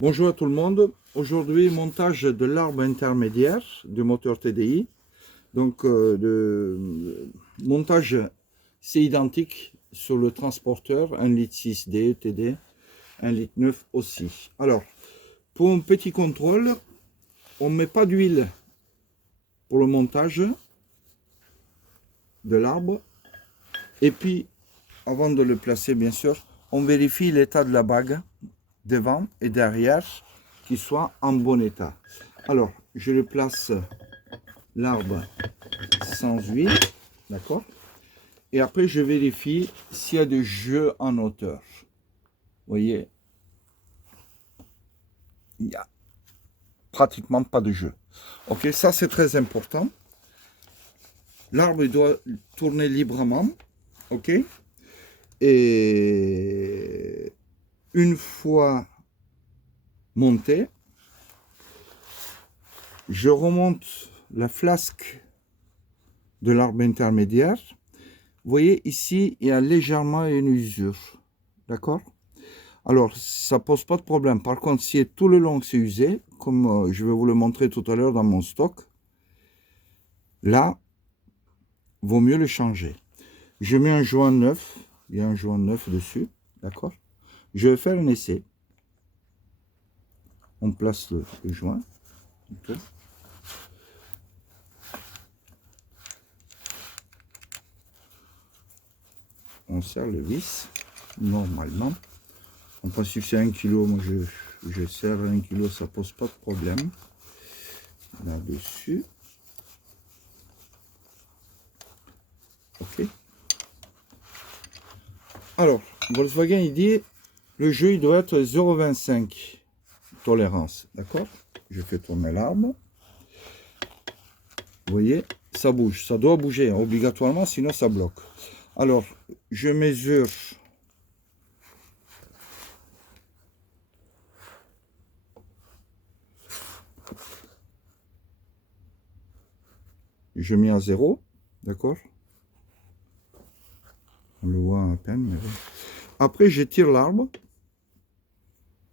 Bonjour à tout le monde. Aujourd'hui, montage de l'arbre intermédiaire du moteur TDI. Donc, le montage, c'est identique sur le transporteur, 1,6 litre D TD, 1,9 litre aussi. Alors, pour un petit contrôle, on ne met pas d'huile pour le montage de l'arbre. Et puis, avant de le placer, bien sûr, on vérifie l'état de la bague devant et derrière, qu'il soit en bon état. Alors, je le place l'arbre sans huile, d'accord? Et après, je vérifie s'il y a des jeux en hauteur. Vous voyez, il n'y a pratiquement pas de jeu. Ok, ça c'est très important. L'arbre doit tourner librement, ok? Et une fois monté, je remonte la flasque de l'arbre intermédiaire. Vous voyez ici, il y a légèrement une usure, d'accord? Alors, ça pose pas de problème. Par contre, si tout le long c'est usé, comme je vais vous le montrer tout à l'heure dans mon stock, là, vaut mieux le changer. Je mets un joint neuf, il y a un joint neuf dessus, d'accord? Je vais faire un essai. On place le joint. Okay. On serre le vis, normalement. En principe, c'est 1 kg. Moi, je serre 1 kg, ça pose pas de problème. Là-dessus. Ok. Alors, Volkswagen, il dit, le jeu, il doit être 0,25 tolérance. D'accord? Je fais tourner l'arbre. Vous voyez, ça bouge. Ça doit bouger, hein, obligatoirement, sinon ça bloque. Alors, je mesure. Je mets à 0. D'accord? On le voit à peine. Mais bon. Après, je tire l'arbre.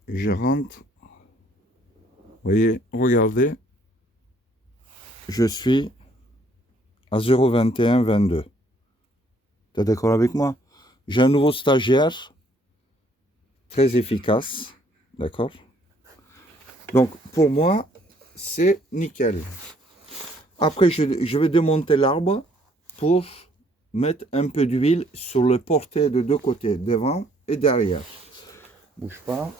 Et je rentre. Vous voyez, regardez. Je suis à 0,21, 22. Tu es d'accord avec moi? J'ai un nouveau stagiaire. Très efficace. D'accord? Donc, pour moi, c'est nickel. Après, je vais démonter l'arbre pour mettre un peu d'huile sur le porté de deux côtés, devant et derrière. Bouge pas.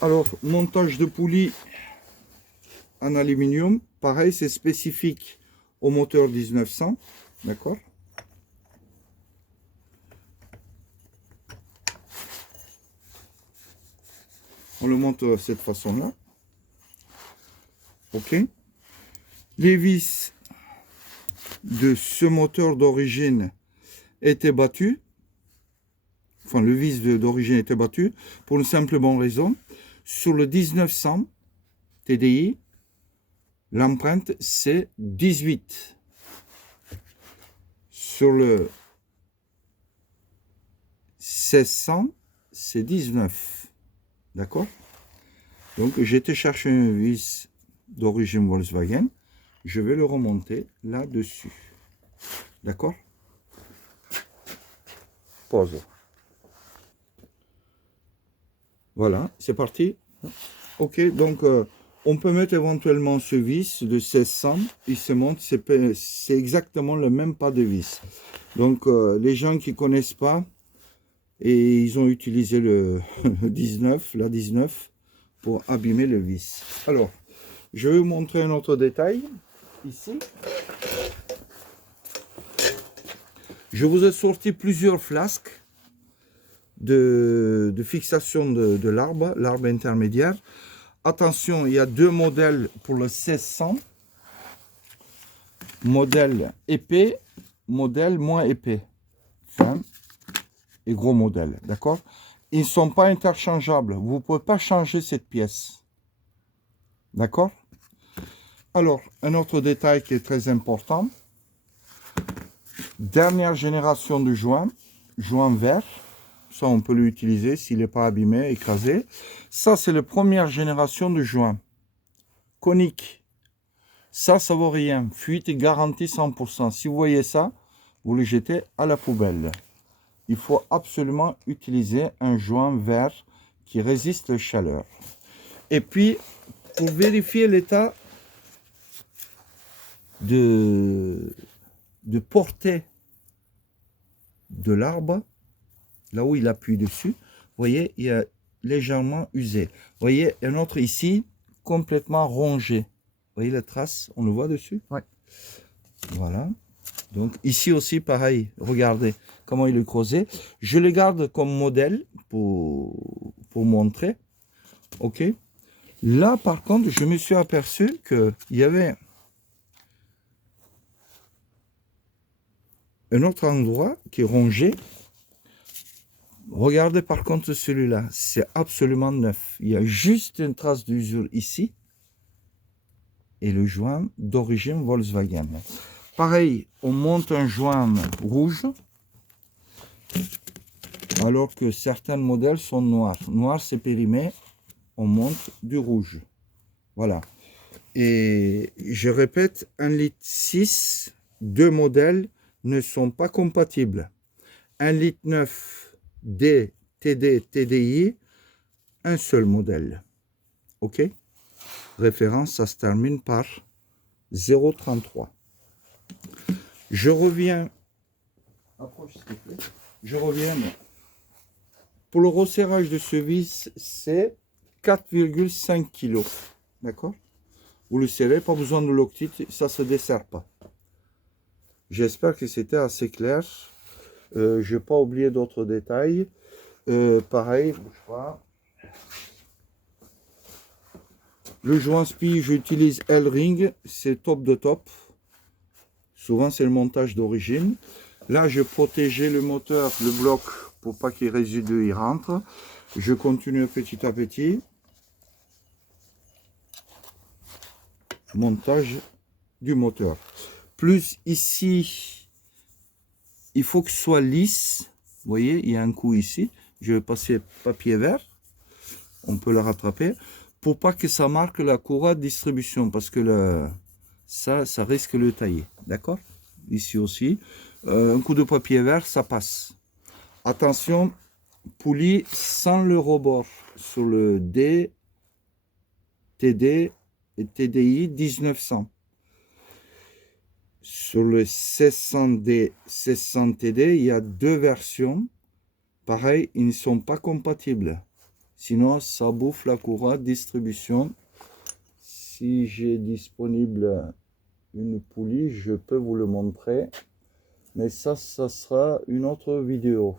Alors, montage de poulie en aluminium. Pareil, c'est spécifique au moteur 1900. D'accord? On le monte de cette façon-là. Ok? Les vis de ce moteur d'origine étaient battues. Enfin, le vis d'origine était battu pour une simple bonne raison. Sur le 1900 TDI, l'empreinte c'est 18. Sur le 1600, c'est 19. D'accord? Donc, j'ai été chercher un vis d'origine Volkswagen. Je vais le remonter là-dessus. D'accord? Pause. Voilà, c'est parti. Ok, donc on peut mettre éventuellement ce vis de 1600. Il se monte, c'est exactement le même pas de vis. Donc les gens qui ne connaissent pas, et ils ont utilisé le 19, la 19, pour abîmer le vis. Alors, je vais vous montrer un autre détail, ici. Je vous ai sorti plusieurs flasques de fixation de l'arbre intermédiaire. Attention, il y a deux modèles pour le 1600. Modèle épais, modèle moins épais. Fin et gros modèle, d'accord? Ils ne sont pas interchangeables. Vous ne pouvez pas changer cette pièce. D'accord? Alors, un autre détail qui est très important. Dernière génération de joint vert. Ça, on peut l'utiliser s'il n'est pas abîmé, écrasé. Ça, c'est la première génération de joint conique. Ça vaut rien. Fuite est garantie 100%. Si vous voyez ça, vous le jetez à la poubelle. Il faut absolument utiliser un joint vert qui résiste à la chaleur. Et puis, pour vérifier l'état de portée de l'arbre, là où il appuie dessus, vous voyez, il est légèrement usé. Vous voyez, un autre ici, complètement rongé. Vous voyez la trace, on le voit dessus? Ouais. Voilà. Donc ici aussi, pareil, regardez comment il est creusé. Je le garde comme modèle pour montrer. Ok. Là, par contre, je me suis aperçu qu'il y avait un autre endroit qui est rongé. Regardez par contre celui-là, c'est absolument neuf. Il y a juste une trace d'usure ici. Et le joint d'origine Volkswagen. Pareil, on monte un joint rouge, alors que certains modèles sont noirs. Noir, c'est périmé, on monte du rouge. Voilà. Et je répète, 1,6 litre, deux modèles ne sont pas compatibles. 1,9 litre D, TD, TDI, un seul modèle. OK? Référence, ça se termine par 0,33. Je reviens. Approche, s'il te plaît. Je reviens. Pour le resserrage de ce vis, c'est 4,5 kg. D'accord? Vous le serrez, pas besoin de l'octite, ça ne se dessert pas. J'espère que c'était assez clair. Je n'ai pas oublié d'autres détails. Pareil, bouge pas. Le joint spi, j'utilise L-Ring, c'est top de top. Souvent, c'est le montage d'origine. Là, je protégeais le moteur, le bloc, pour pas qu'il y ait résidu, il rentre. Je continue petit à petit. Montage du moteur. Plus ici, il faut que ce soit lisse. Vous voyez, il y a un coup ici. Je vais passer papier vert. On peut le rattraper. Pour pas que ça marque la courroie de distribution. Parce que ça risque de le tailler. D'accord? Ici aussi. Un coup de papier vert, ça passe. Attention, poulie sans le rebord sur le D, TD et TDI 1900. Sur le 1600D, 1600TD, il y a deux versions. Pareil, ils ne sont pas compatibles. Sinon, ça bouffe la courroie de distribution. Si j'ai disponible une poulie, je peux vous le montrer. Mais ça sera une autre vidéo.